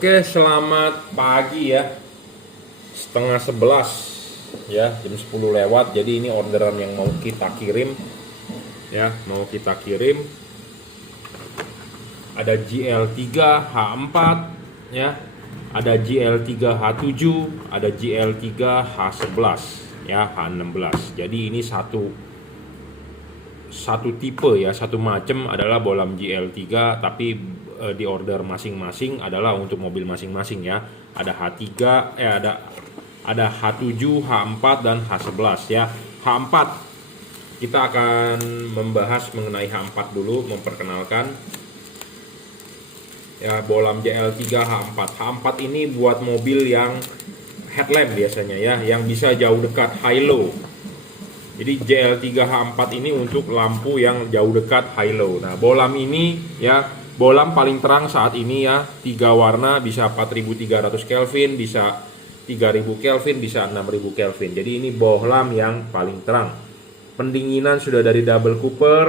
Oke, selamat pagi ya. Setengah 11 ya, jam 10 lewat. Jadi ini orderan yang mau kita kirim ya, mau kita kirim. Ada GL3H4 ya. Ada GL3H7, ada GL3H11 ya, H16. Jadi ini satu tipe ya, satu macam adalah bolam GL3, tapi di order masing-masing adalah untuk mobil masing-masing ya. Ada H3 ada H7, H4 dan H11 ya. H4 kita akan membahas mengenai H4 dulu, memperkenalkan ya, bolam GL3 H4. H4 ini buat mobil yang headlamp biasanya ya, yang bisa jauh dekat high low. Jadi GL3H4 ini untuk lampu yang jauh dekat high low. Nah, bolam ini ya, bolam paling terang saat ini ya, 3 warna, bisa 4300 Kelvin, bisa 3000 Kelvin, bisa 6000 Kelvin. Jadi ini bohlam yang paling terang. Pendinginan sudah dari double cooper.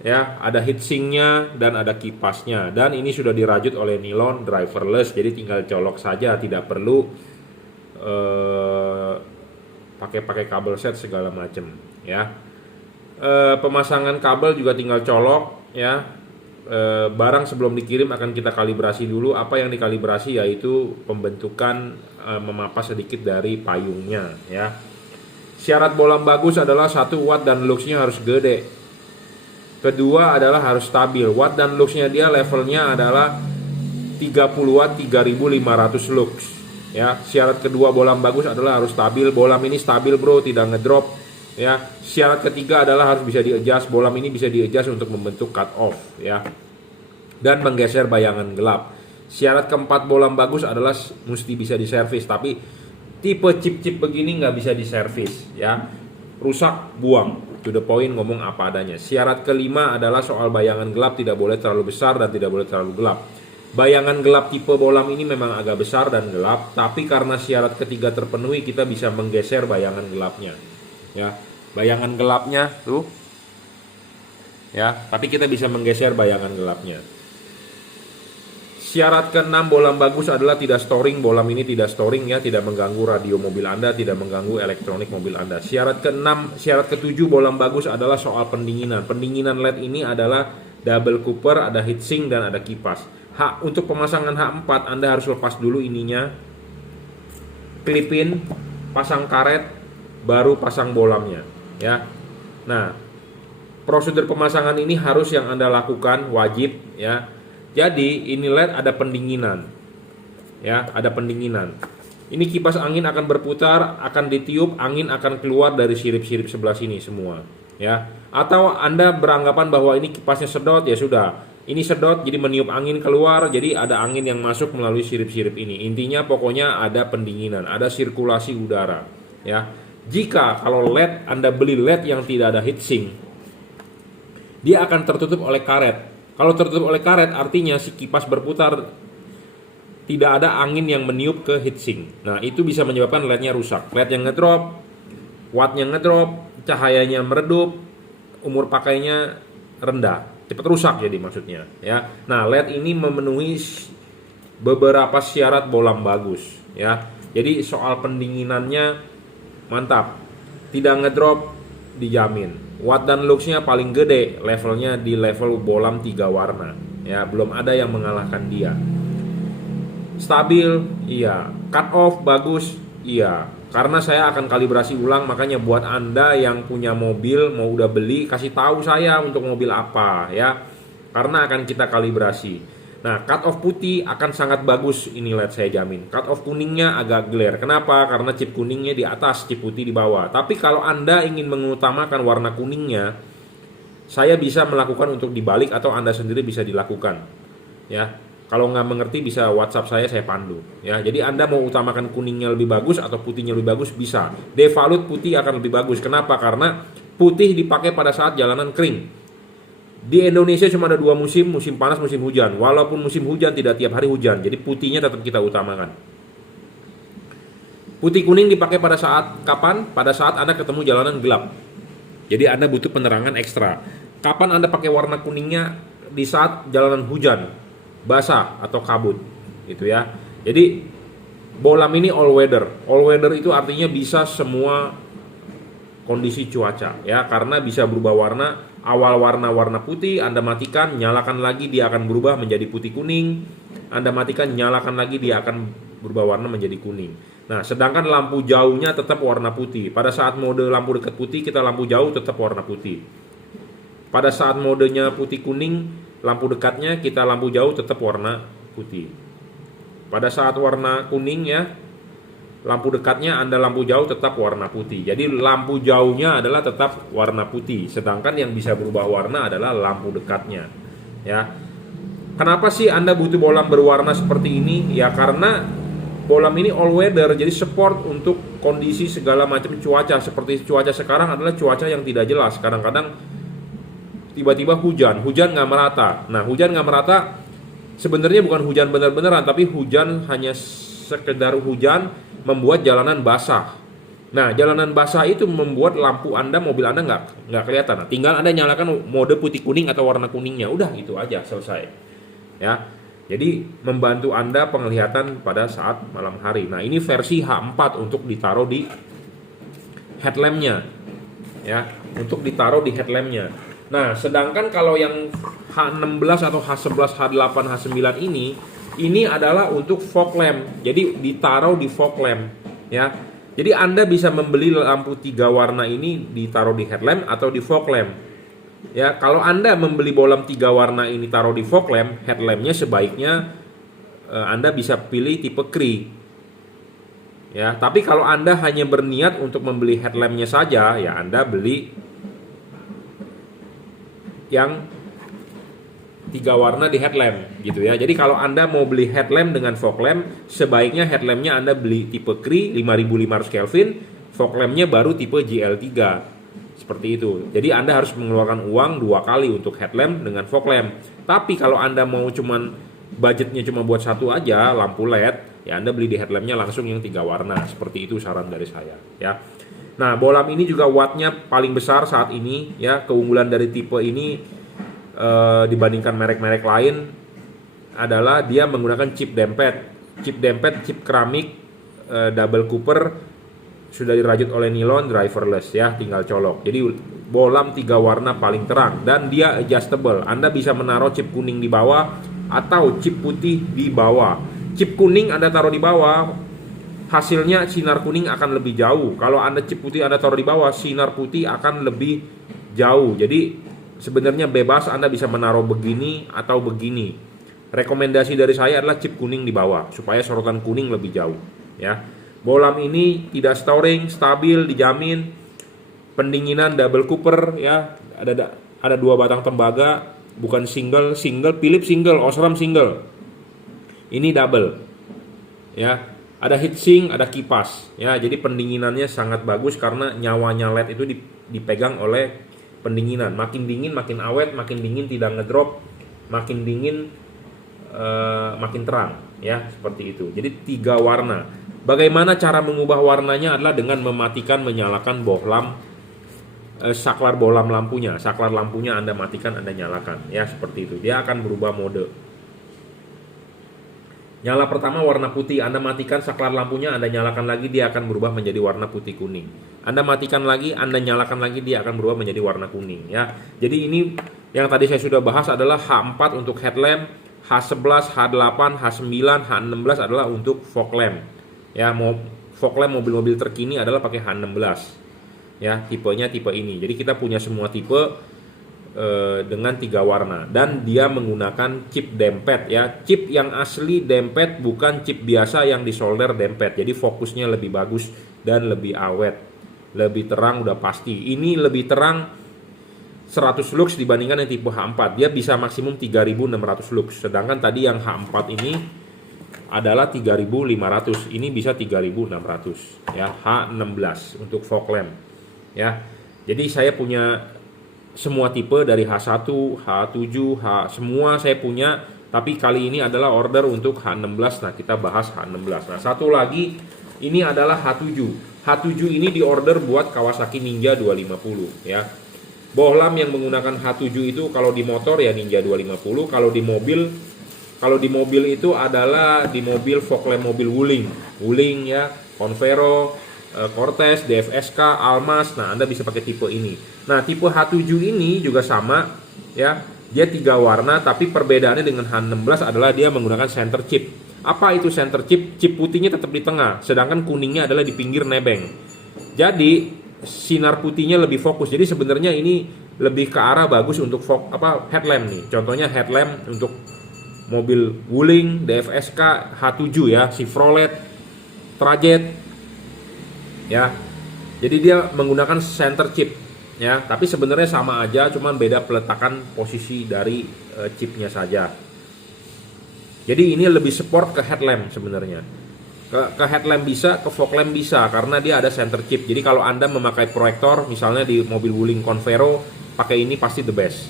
Ya, ada heatsinknya dan ada kipasnya. Dan ini sudah dirajut oleh nilon driverless, jadi tinggal colok saja, tidak perlu pakai kabel set segala macam ya. Pemasangan kabel juga tinggal colok ya. Barang sebelum dikirim akan kita kalibrasi dulu. Apa yang dikalibrasi yaitu pembentukan memapas sedikit dari payungnya ya. Syarat bolam bagus adalah 1 watt dan luxnya harus gede. Kedua adalah harus stabil. Watt dan luxnya dia levelnya adalah 30 watt 3500 lux ya. Syarat kedua bolam bagus adalah harus stabil. Bolam ini stabil bro, tidak ngedrop ya. Syarat ketiga adalah harus bisa di-adjust. Bolam ini bisa di-adjust untuk membentuk cut off ya, dan menggeser bayangan gelap. Syarat keempat bolam bagus adalah mesti bisa diservis. Tapi tipe chip-chip begini nggak bisa diservis ya, rusak buang, to the point, ngomong apa adanya. Syarat kelima adalah soal bayangan gelap, tidak boleh terlalu besar dan tidak boleh terlalu gelap. Bayangan gelap tipe bolam ini memang agak besar dan gelap, tapi karena syarat ketiga terpenuhi, kita bisa menggeser bayangan gelapnya ya. Bayangan gelapnya tuh ya, tapi kita bisa menggeser bayangan gelapnya. Syarat keenam bolam bagus adalah tidak storing. Bolam ini tidak storing ya, tidak mengganggu radio mobil Anda, tidak mengganggu elektronik mobil Anda. Syarat ketujuh bolam bagus adalah soal pendinginan. Pendinginan LED ini adalah double cooper, ada heatsink dan ada kipas. Untuk pemasangan H4 Anda harus lepas dulu ininya, klipin, pasang karet, baru pasang bolamnya ya. Nah, prosedur pemasangan ini harus yang Anda lakukan, wajib ya. Jadi ini LED ada pendinginan ya, ada pendinginan. Ini kipas angin akan berputar, akan ditiup, angin akan keluar dari sirip-sirip sebelah sini semua ya. Atau Anda beranggapan bahwa ini kipasnya sedot, ya sudah, ini sedot jadi meniup angin keluar, jadi ada angin yang masuk melalui sirip-sirip ini. Intinya pokoknya ada pendinginan, ada sirkulasi udara ya. Jika kalau LED, Anda beli LED yang tidak ada heatsink, dia akan tertutup oleh karet. Kalau tertutup oleh karet artinya si kipas berputar, tidak ada angin yang meniup ke heatsink. Nah, itu bisa menyebabkan LED-nya rusak. LED yang ngedrop, wattnya ngedrop, cahayanya meredup, umur pakainya rendah, cepat rusak jadi maksudnya ya. Nah, LED ini memenuhi beberapa syarat bolam bagus ya. Jadi soal pendinginannya mantap, tidak ngedrop, dijamin. Watt dan luxnya paling gede, levelnya di level bolam 3 warna ya, belum ada yang mengalahkan dia. Stabil, iya. Cut off bagus, iya. Karena saya akan kalibrasi ulang, makanya buat Anda yang punya mobil mau udah beli, kasih tahu saya untuk mobil apa ya, karena akan kita kalibrasi. Nah, cut off putih akan sangat bagus ini LED, saya jamin. Cut off kuningnya agak glare. Kenapa? Karena chip kuningnya di atas, chip putih di bawah. Tapi kalau Anda ingin mengutamakan warna kuningnya, saya bisa melakukan untuk dibalik, atau Anda sendiri bisa dilakukan ya. Kalau nggak mengerti bisa WhatsApp saya pandu ya. Jadi Anda mau utamakan kuningnya lebih bagus atau putihnya lebih bagus, bisa. Devalut putih akan lebih bagus. Kenapa? Karena putih dipakai pada saat jalanan kering. Di Indonesia cuma ada 2 musim, musim panas, musim hujan. Walaupun musim hujan tidak tiap hari hujan, jadi putihnya tetap kita utamakan. Putih kuning dipakai pada saat kapan? Pada saat Anda ketemu jalanan gelap. Jadi Anda butuh penerangan ekstra. Kapan Anda pakai warna kuningnya? Di saat jalanan hujan. basah atau kabut gitu ya. Jadi bohlam ini all weather. All weather itu artinya bisa semua kondisi cuaca ya, karena bisa berubah warna. Awal warna putih, Anda matikan, nyalakan lagi, dia akan berubah menjadi putih kuning. Anda matikan, nyalakan lagi, dia akan berubah warna menjadi kuning. Nah, sedangkan lampu jauhnya tetap warna putih. Pada saat mode lampu dekat putih, kita lampu jauh tetap warna putih. Pada saat modenya putih kuning, lampu dekatnya kita lampu jauh tetap warna putih. Pada saat warna kuning ya, lampu dekatnya Anda lampu jauh tetap warna putih. Jadi lampu jauhnya adalah tetap warna putih, sedangkan yang bisa berubah warna adalah lampu dekatnya. Ya. Kenapa sih Anda butuh bohlam berwarna seperti ini? Ya karena bohlam ini all weather, jadi support untuk kondisi segala macam cuaca. Seperti cuaca sekarang adalah cuaca yang tidak jelas. Kadang-kadang tiba-tiba hujan nggak merata. Nah, hujan nggak merata sebenarnya bukan hujan benar-beneran, tapi hujan hanya sekedar hujan membuat jalanan basah. Nah, jalanan basah itu membuat lampu Anda, mobil Anda nggak kelihatan. Nah, tinggal Anda nyalakan mode putih kuning atau warna kuningnya, udah itu aja selesai. Ya, jadi membantu Anda penglihatan pada saat malam hari. Nah, ini versi H4 untuk ditaruh di headlampnya, ya, untuk ditaruh di headlampnya. Nah, sedangkan kalau yang H16 atau H11, H8, H9 ini adalah untuk fog lamp. Jadi ditaruh di fog lamp ya. Jadi Anda bisa membeli lampu 3 warna ini ditaruh di headlamp atau di fog lamp. Ya, kalau Anda membeli bohlam 3 warna ini taruh di fog lamp, headlampnya sebaiknya Anda bisa pilih tipe Cree. Ya, tapi kalau Anda hanya berniat untuk membeli headlampnya saja, ya Anda beli yang 3 warna di headlamp gitu ya. Jadi kalau Anda mau beli headlamp dengan fog lamp, sebaiknya headlampnya Anda beli tipe Cree 5500 Kelvin, fog lampnya baru tipe GL3. Seperti itu. Jadi Anda harus mengeluarkan uang 2 kali untuk headlamp dengan fog lamp. Tapi kalau Anda mau budgetnya cuma buat satu aja, lampu LED, ya Anda beli di headlampnya langsung yang 3 warna. Seperti itu saran dari saya ya. Nah, bohlam ini juga wattnya paling besar saat ini ya. Keunggulan dari tipe ini dibandingkan merek-merek lain adalah dia menggunakan chip dempet, chip keramik double cooper, sudah dirajut oleh nilon, driverless ya, tinggal colok. Jadi bohlam 3 warna paling terang dan dia adjustable. Anda bisa menaruh chip kuning di bawah atau chip putih di bawah. Chip kuning Anda taruh di bawah, hasilnya sinar kuning akan lebih jauh. Kalau Anda chip putih Anda taruh di bawah, sinar putih akan lebih jauh. Jadi sebenarnya bebas, Anda bisa menaruh begini atau begini. Rekomendasi dari saya adalah chip kuning di bawah supaya sorotan kuning lebih jauh ya. Bohlam ini tidak storing, stabil, dijamin. Pendinginan double cooper ya. Ada 2 batang tembaga, bukan single, Philips single, Osram single. Ini double. Ya. Ada heatsink, ada kipas ya. Jadi pendinginannya sangat bagus karena nyawanya LED itu dipegang oleh pendinginan. Makin dingin makin awet, makin dingin tidak ngedrop, makin dingin makin terang ya, seperti itu. Jadi 3 warna. Bagaimana cara mengubah warnanya adalah dengan mematikan menyalakan bohlam saklar bohlam lampunya. Saklar lampunya Anda matikan, Anda nyalakan ya, seperti itu. Dia akan berubah mode. Nyala pertama warna putih, Anda matikan saklar lampunya, Anda nyalakan lagi, dia akan berubah menjadi warna putih kuning. Anda matikan lagi, Anda nyalakan lagi, dia akan berubah menjadi warna kuning ya. Jadi ini yang tadi saya sudah bahas adalah H4 untuk headlamp, H11, H8, H9, H16 adalah untuk fog lamp. Ya, fog lamp mobil-mobil terkini adalah pakai H16. Ya, tipenya tipe ini. Jadi kita punya semua tipe dengan 3 warna dan dia menggunakan chip dempet ya. Chip yang asli dempet, bukan chip biasa yang disolder dempet. Jadi fokusnya lebih bagus dan lebih awet, lebih terang udah pasti. Ini lebih terang 100 lux dibandingkan yang tipe H4. Dia bisa maksimum 3600 lux. Sedangkan tadi yang H4 ini adalah 3500. Ini bisa 3600 ya, H16 untuk fog lamp ya. Jadi saya punya semua tipe dari H1, H7, semua saya punya, tapi kali ini adalah order untuk H16. Nah, kita bahas H16. Nah, satu lagi ini adalah H7. H7 ini diorder buat Kawasaki Ninja 250 ya. Bohlam yang menggunakan H7 itu kalau di motor ya Ninja 250, kalau di mobil Kalau di mobil itu adalah di mobil fog lamp mobil Wuling ya, Convero, Cortez, DFSK, Almas. Nah, Anda bisa pakai tipe ini. Nah, tipe H7 ini juga sama ya. Dia 3 warna, tapi perbedaannya dengan H16 adalah dia menggunakan center chip. Apa itu center chip? Chip putihnya tetap di tengah, sedangkan kuningnya adalah di pinggir nebeng. Jadi sinar putihnya lebih fokus. Jadi sebenarnya ini lebih ke arah bagus untuk headlamp nih. Contohnya headlamp untuk mobil Wuling, DFSK, H7 ya, Chevrolet, Trajet ya. Jadi dia menggunakan center chip ya, tapi sebenarnya sama aja, cuman beda peletakan posisi dari chipnya saja. Jadi ini lebih support ke headlamp sebenarnya. Ke headlamp bisa, ke fog lamp bisa, karena dia ada center chip. Jadi kalau Anda memakai proyektor misalnya di mobil Wuling Convero, pakai ini pasti the best.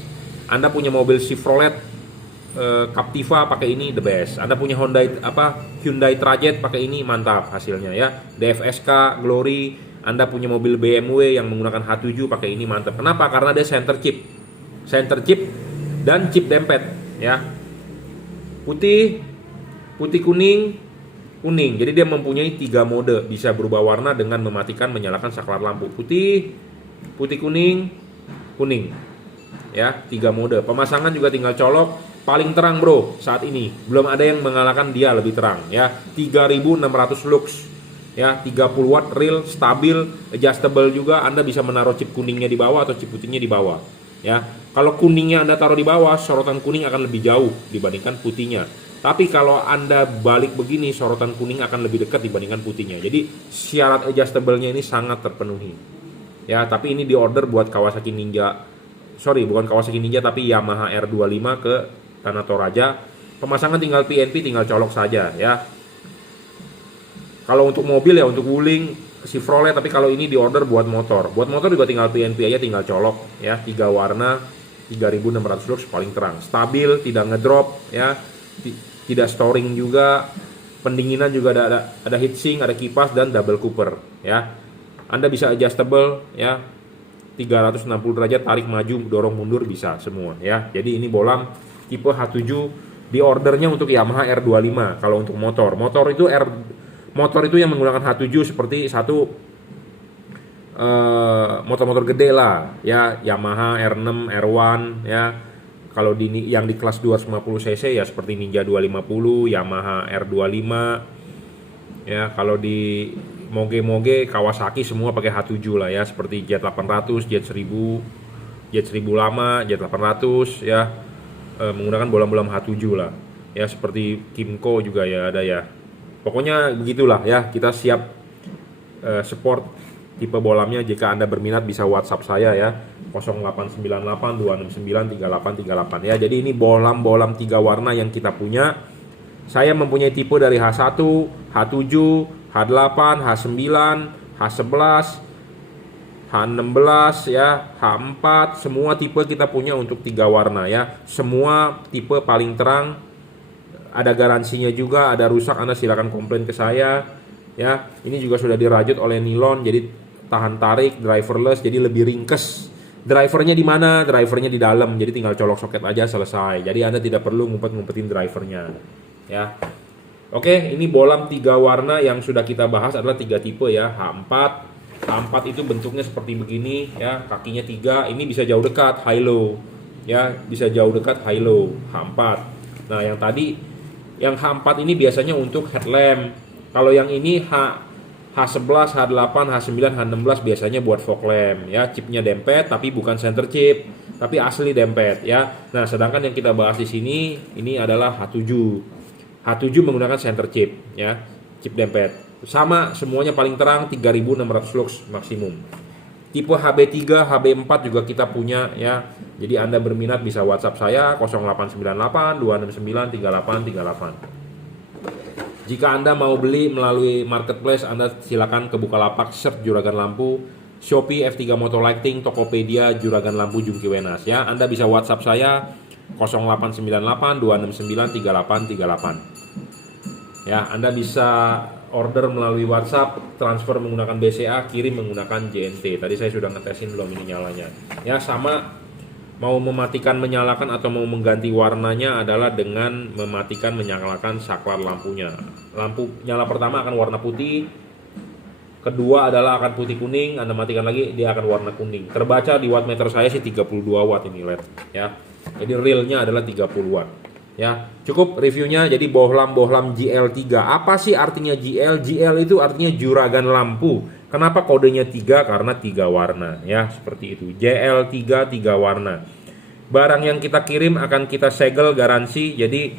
Anda punya mobil Chevrolet Captiva, pakai ini the best. Anda punya Hyundai Trajet, pakai ini mantap hasilnya ya. DFSK, Glory, Anda punya mobil BMW yang menggunakan H7, pakai ini mantap. Kenapa? Karena dia center chip dan chip dempet ya. Putih, kuning. Jadi dia mempunyai 3 mode, bisa berubah warna dengan mematikan menyalakan saklar lampu. Putih, kuning. Ya, 3 mode. Pemasangan juga tinggal colok. Paling terang bro saat ini, belum ada yang mengalahkan dia lebih terang ya. 3600 lux ya, 30 watt real, stabil, adjustable juga. Anda bisa menaruh chip kuningnya di bawah atau chip putihnya di bawah ya. Kalau kuningnya Anda taruh di bawah, sorotan kuning akan lebih jauh dibandingkan putihnya. Tapi kalau Anda balik begini, sorotan kuning akan lebih dekat dibandingkan putihnya. Jadi syarat adjustable-nya ini sangat terpenuhi ya. Tapi ini diorder buat Kawasaki Ninja, bukan Kawasaki Ninja tapi Yamaha R25 ke Tanah Toraja. Pemasangan tinggal PNP, tinggal colok saja ya. Kalau untuk mobil ya untuk Wuling, Chevrolet, tapi kalau ini diorder buat motor. Buat motor juga tinggal PNP aja, tinggal colok ya. 3 warna, 3600 lux, paling terang. Stabil, tidak ngedrop ya. Tidak storing juga. Pendinginan juga ada heatsink, ada kipas dan double cooper ya. Anda bisa adjustable ya. 360 derajat, tarik maju, dorong mundur bisa semua ya. Jadi ini bolam tipe H7, di ordernya untuk Yamaha R25. Kalau untuk motor itu yang menggunakan H7 seperti motor-motor gede lah ya, Yamaha R6, R1 ya. Kalau yang di kelas 250 cc ya seperti Ninja 250, Yamaha R25 ya. Kalau di moge Kawasaki semua pakai H7 lah ya, seperti Jet800, Jet1000 lama, Jet800 ya. Menggunakan bolam-bolam H7 lah ya, seperti Kimco juga ya ada ya. Pokoknya begitulah ya, kita siap support tipe bolamnya. Jika Anda berminat bisa WhatsApp saya ya, 089826938838 ya. Jadi ini bolam-bolam 3 warna yang kita punya. Saya mempunyai tipe dari H1, H7, H8, H9, H11, H16 ya, H4, semua tipe kita punya untuk 3 warna ya. Semua tipe paling terang, ada garansinya juga. Ada rusak Anda silakan komplain ke saya ya. Ini juga sudah dirajut oleh nilon, jadi tahan tarik, driverless, jadi lebih ringkes. Drivernya di mana? Drivernya di dalam, jadi tinggal colok soket aja selesai. Jadi Anda tidak perlu ngumpet-ngumpetin drivernya ya. Oke, ini bolam 3 warna yang sudah kita bahas adalah 3 tipe ya. H4 itu bentuknya seperti begini ya, kakinya 3. Ini bisa jauh dekat, high low ya, bisa jauh dekat high low H4. Nah, yang H4 ini biasanya untuk headlamp. Kalau yang ini H11, H8, H9, H16 biasanya buat fog lamp ya. Chipnya dempet tapi bukan center chip, tapi asli dempet ya. Nah, sedangkan yang kita bahas di sini ini adalah H7. H7 menggunakan center chip ya, chip dempet. Sama semuanya paling terang, 3600 lux maksimum. Tipe HB3, HB4 juga kita punya ya. Jadi Anda berminat bisa WhatsApp saya 0898 269 3838. Jika Anda mau beli melalui marketplace, Anda silakan ke Bukalapak, search Juragan Lampu, Shopee F3 Motor Lighting, Tokopedia Juragan Lampu Jungki Wenas ya. Anda bisa WhatsApp saya 0898 269 3838. Ya, Anda bisa order melalui WhatsApp, transfer menggunakan BCA, kirim menggunakan JNT. Tadi saya sudah ngetesin belum ini nyalanya. Ya, sama mau mematikan menyalakan atau mau mengganti warnanya adalah dengan mematikan menyalakan saklar lampunya. Lampu nyala pertama akan warna putih, kedua adalah akan putih kuning, Anda matikan lagi dia akan warna kuning. Terbaca di wattmeter saya sih 32 watt ini LED ya. Jadi realnya adalah 30 watt. Ya, cukup reviewnya. Jadi bohlam GL3. Apa sih artinya GL? GL itu artinya juragan lampu. Kenapa kodenya 3? Karena 3 warna ya, seperti itu. JL3 3 warna. Barang yang kita kirim akan kita segel garansi. Jadi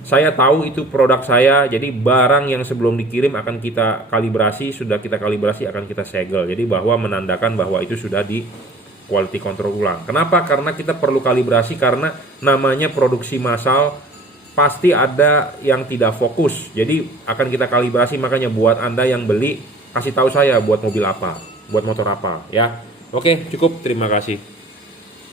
saya tahu itu produk saya. Jadi barang yang sebelum dikirim akan kita kalibrasi, sudah kita kalibrasi akan kita segel. Jadi bahwa menandakan bahwa itu sudah di quality control ulang. Kenapa? Karena kita perlu kalibrasi, karena namanya produksi massal pasti ada yang tidak fokus. Jadi akan kita kalibrasi, makanya buat Anda yang beli kasih tahu saya buat mobil apa, buat motor apa ya. Oke, cukup, terima kasih.